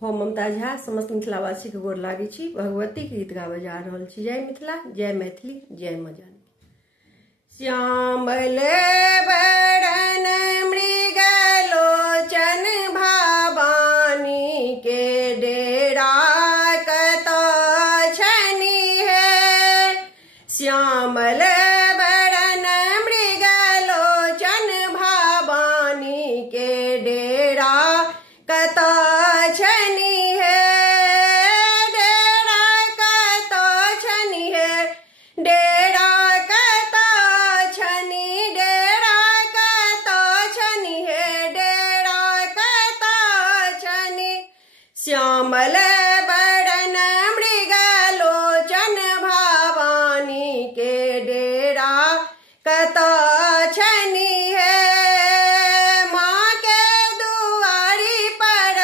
हम ममता झा समस्त मिथिलावासी के गोर लागी छी। भगवती के गीत गावे जा रहल छी। जय मिथिला, जय मैथिली, जय मां जानकी। श्यामल बरन मृगलोचन भवानी के डेरा कतऽ छनि हे। श्यामल बरन मृगलोचन भवानी के डेरा कतऽ छनि हे। डेरा कतऽ छनि हे, डेरा कतऽ छनि, डेरा कतऽ छनि हे, डेरा कतऽ छनि। श्यामल बरन मृगलोचन भवानी के डेरा कतऽ छनि हे। माँ के दुआरी पर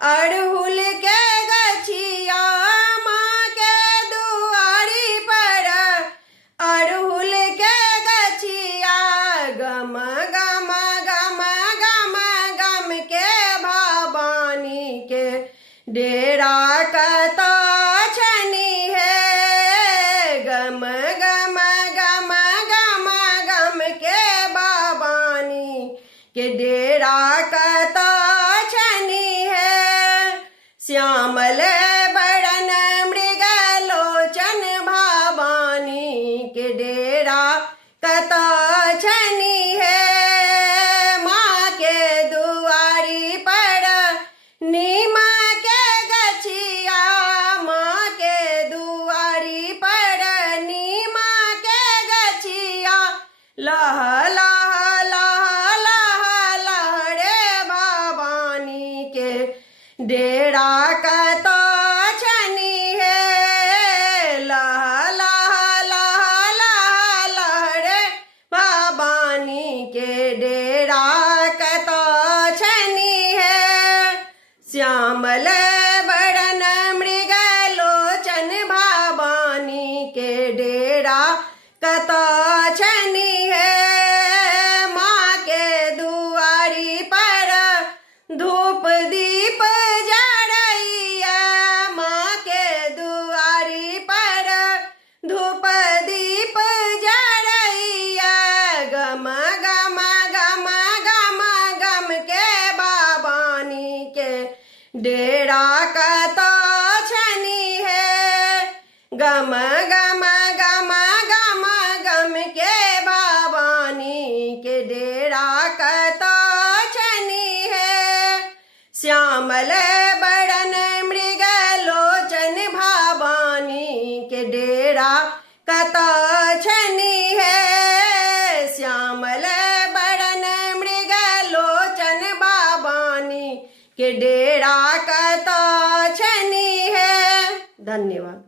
अड़हुल के गछिया, माँ के दुआरी पर अड़हुल के गछिया, गम गम गम गम गम के भवानी के डेरा कतऽ छनि हे। गम गम गम गम गम के भवानी के डेरा कतऽ छनि हे। श्यामल बरन मृगलोचन भवानी के डेरा कतऽ छनि हे। माँ के दुआरी पर नीमा के गछिया, माँ के दुआरी पर नीमा के गछिया, लह लह लह लह लह रे भवानी के डेरा कतऽ छनि हे। लह लह लह लह लह रे भवानी के डेरा कतऽ छनि हे। श्यामल बरन मृगलोचन भवानी के डेरा कतऽ छनि हे। माँ के दुआरी पर धूप दीप जरैया, माँ के दुआरी पर धूप दीप जरैया, गम गम गम गम गम के भवानी के डेरा कतऽ छनि हे। गम गम गम गम गम के भवानी के डेरा कतऽ छनि हे। श्यामल बरन मृगलोचन भवानी के डेरा कतऽ छनि हे। श्यामल बरन मृगलोचन भवानी के डेरा कतऽ छनि हे। धन्यवाद।